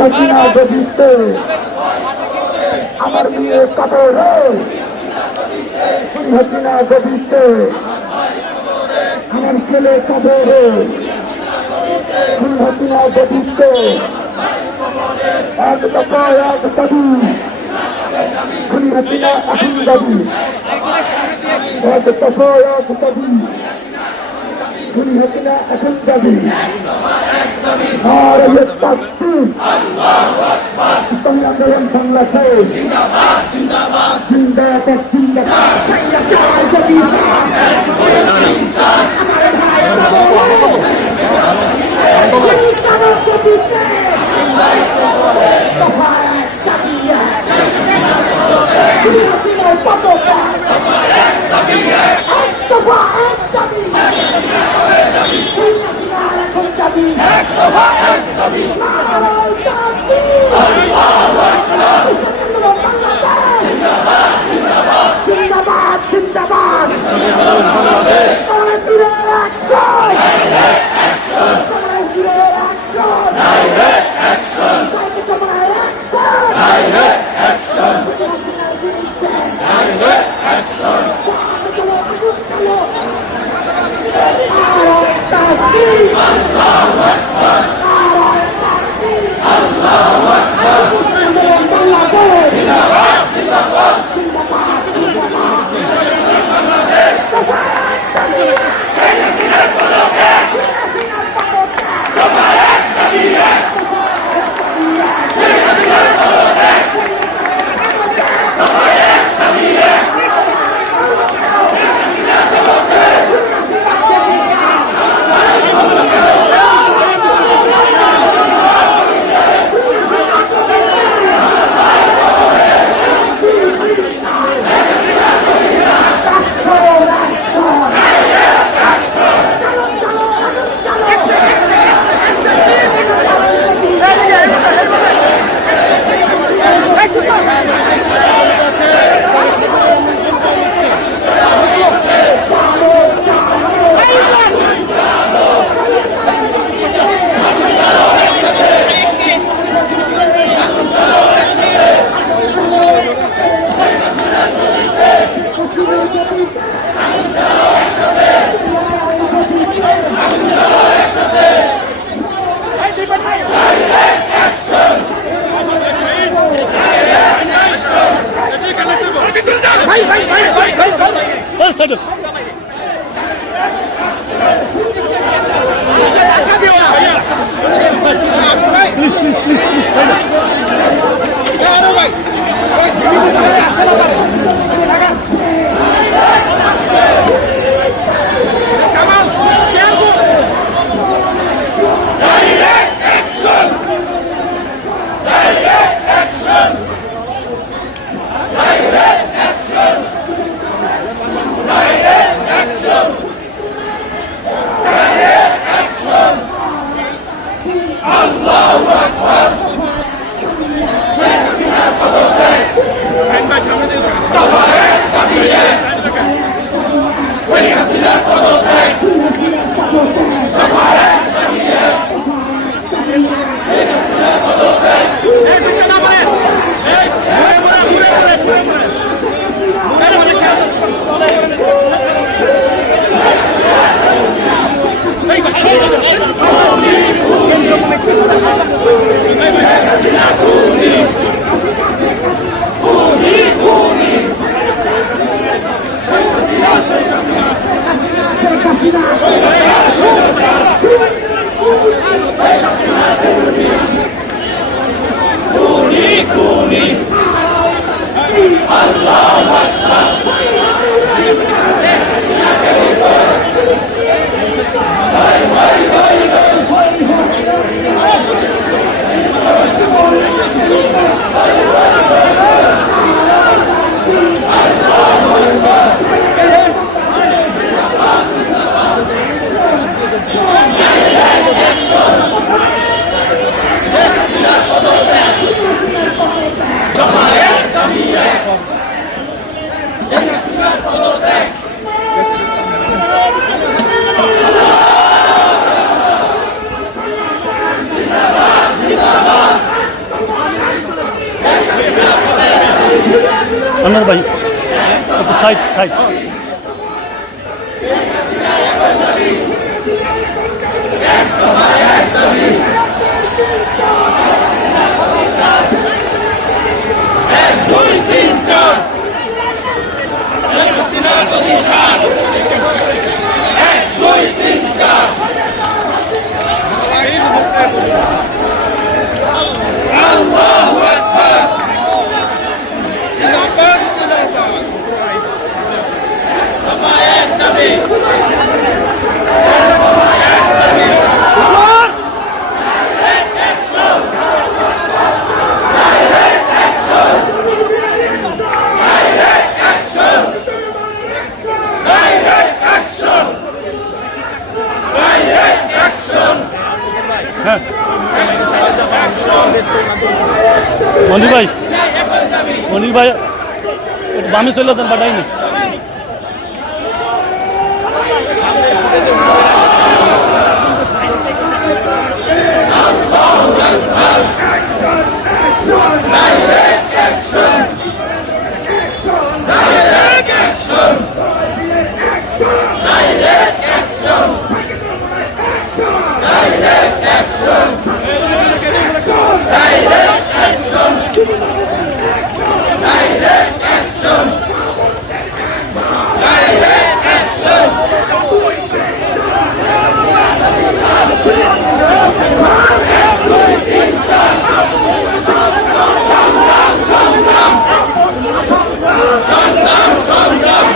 হাসিনা গদিতে। আমার মেয়ে কবরে খুন হাসিনা গদিতে। আমার ছেলে খুন হাসিনা গদিতে। এক দফা, এক দাবি। খুন হাসিনা এক দাবি। খুনি হচ্ছে না এখন দাবি ভারতের প্রার্থী ইসলামী আন্দোলন বাংলাদেশ জিন্দাবাদ জিন্দাবাদ জিন্দাবাদ জিন্দাবাদ সমাজের অ্যাকশন সমাজের অ্যাকশন সমাজের অ্যাকশন বাংলাদেশ অন্য ভাই সাইড সাইড মনির ভাই মনির ভাই একটু বামে চলে যান বাটাই না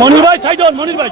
মনির ভাই সাইড হন মনির ভাই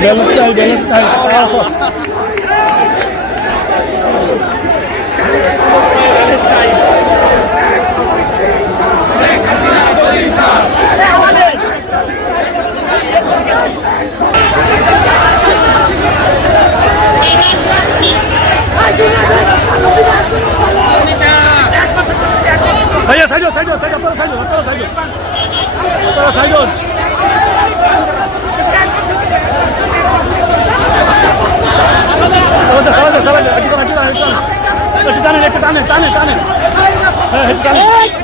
ব্যালেন্স চাই ব্যালেন্স চাই ভাইয়া সাইড সাইড সাইড আপনারা সাইড টানেন একটু টানেন টানেন টানেন হ্যাঁ টানেন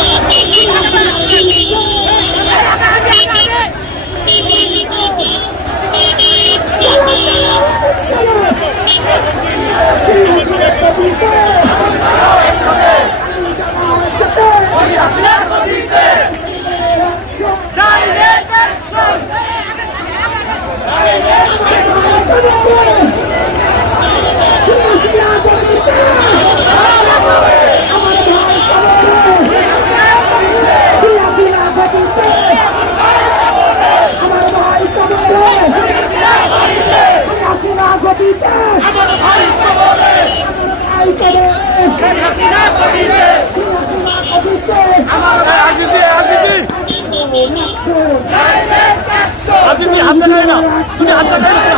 আজিজি হাত চালাই না তুমি হাত চালাই না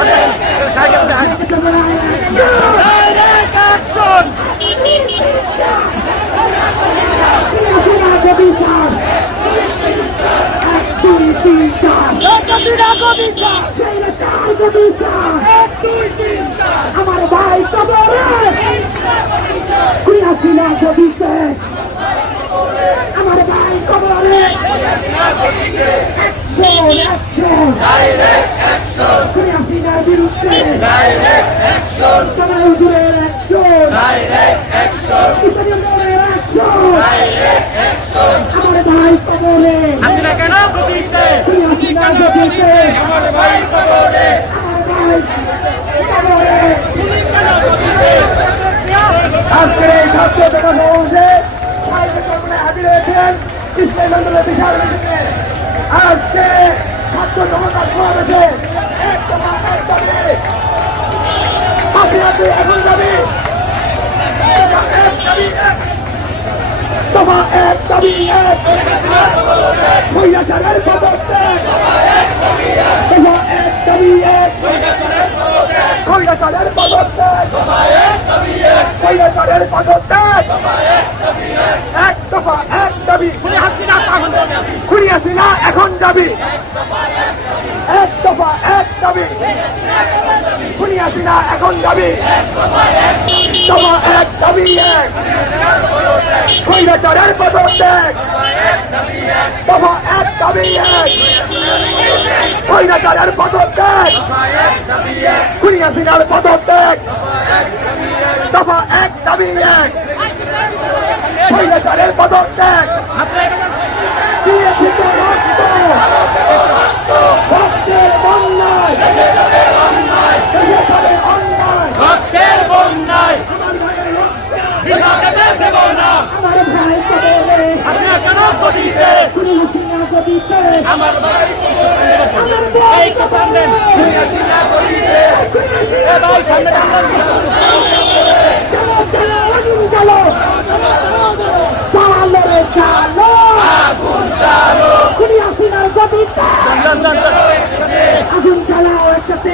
হাত ডাইরেক্ট অ্যাকশন আমার ভাই কবরে হাসিনা গদিতে আমার ভাই কবরে অ্যাকশন অ্যাকশন ডাইরেক্ট অ্যাকশন খুনি হাসিনার বিরুদ্ধে ডাইরেক্ট অ্যাকশন জামাল হুজুরের অ্যাকশন ডাইরেক্ট অ্যাকশন ইসলামের অ্যাকশন ডাইরেক্ট অ্যাকশন আমার ভাই কবরে হাসিনা কেন গদিতে খুনি হাসিনা গদিতে আমার ভাই কবরে আমার ভাই কবরে আজকে ছাত্র জনতা সমাবেশে হাজির হয়েছেন ইসলাম আন্দোলনের বিশাল আজকে এক দাবি এক কৈলাসরের পদত্যাগ। কৈলাসরের পদত্যাগ। এক দফা এক দাবি। পাগল খুনি হাসিনা এখন যাবি এক দফা এক দাবি। খুনি হাসিনা এখন যাবি দফা এক দাবি এক। কৈলাসরের পদত্যাগ দফা এক দাবি এক। কৈলাসরের পদত্যাগ খুনি হাসিনার পদত্যাগ দফা এক দাবি এক। কৈলাসরের পদত্যাগ দিয়েছি তো রক্ত রক্তের বন্যায় দেশে চলে অন্যায় রক্তের বন্যায় বিধাতাদের দেব না আমার ভাই কবরে হাসিনা কেন গদিতে খুনি হাসিনা গদিতে আমার চালাও একসাথে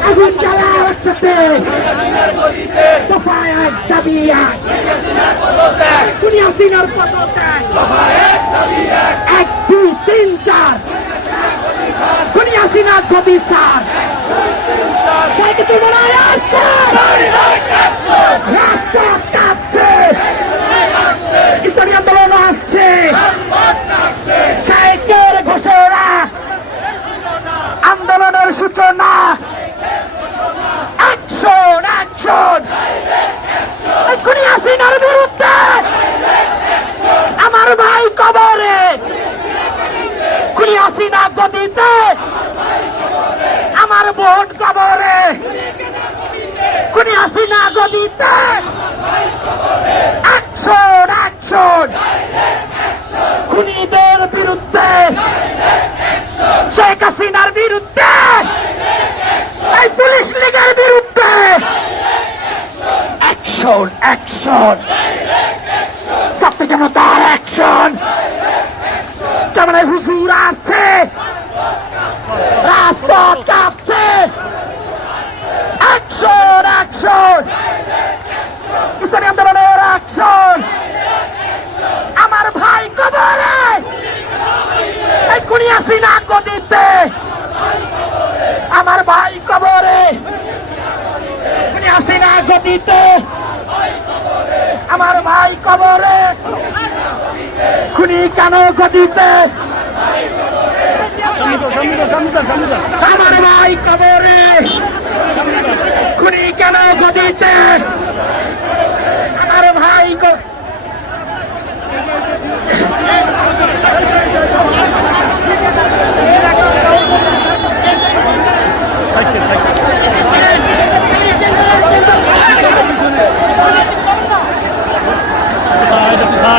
একসাথে দফায় এক দাবি এক খুনি হাসিনার পদত্যাগ এক দুই তিন চার খুনি ইসলামী আন্দোলন আসছে শেখের ঘোষণা আন্দোলনের সূচনা অ্যাকশন অ্যাকশন খুনি হাসিনার বিরুদ্ধে আমার ভাই কবরে খুনি হাসিনা গদিতে আমার বোন কবরে খুনি গদিতে অ্যাকশন অ্যাকশন খুনিদের বিরুদ্ধে! শেখ হাসিনার বিরুদ্ধে! এই পুলিশ লীগের বিরুদ্ধে! অ্যাকশন অ্যাকশন ছাত্র জনতার অ্যাকশন যেমন হুজুর আছে রাজপথ কাঁপছে অ্যাকশন অ্যাকশন ইসলামী আন্দোলনের অ্যাকশন আমার ভাই কবরে এই কুনি আসিনা গদিতে আমার ভাই কবরে কুনি গদিতে আমার ভাই কবরে খুনি কেন গদিতে। আমার ভাই কবরে খুনি কেন গদিতে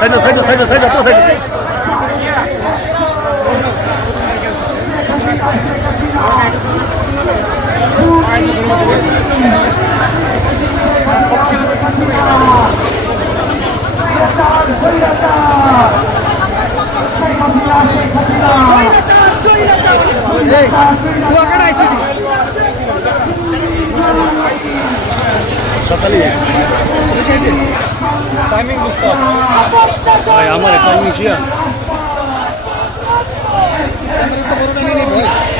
side side side side তো সাইড সকালে ভাই আমার টাইমিং ছিল। Bye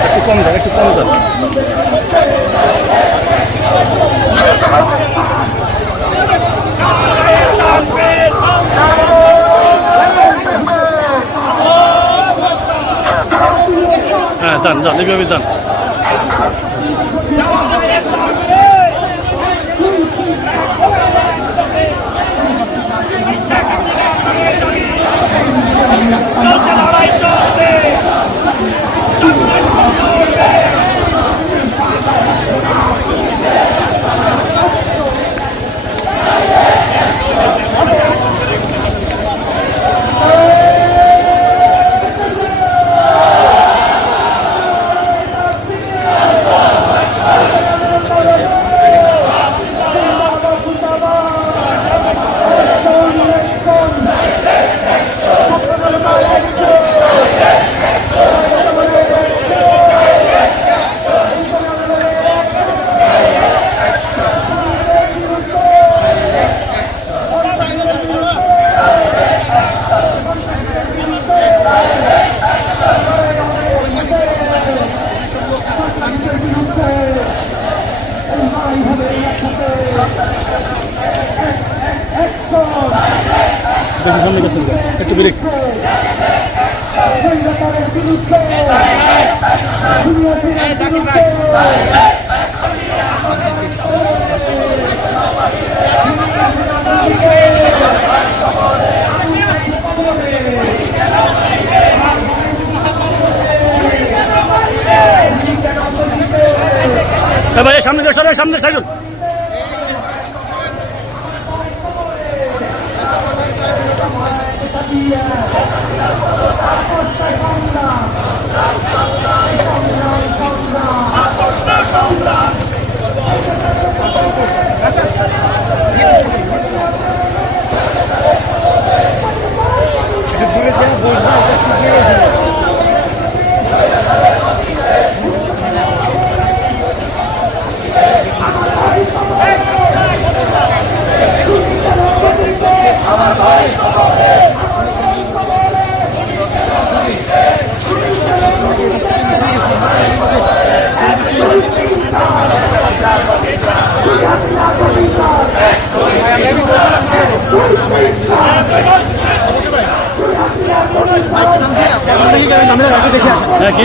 একটু কম কম একটু কম যান একটু কম যান হ্যাঁ যান যান এইভাবে সামনে যাও সামনে হ্যাঁ কি?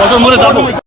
কত মোড়ে যাব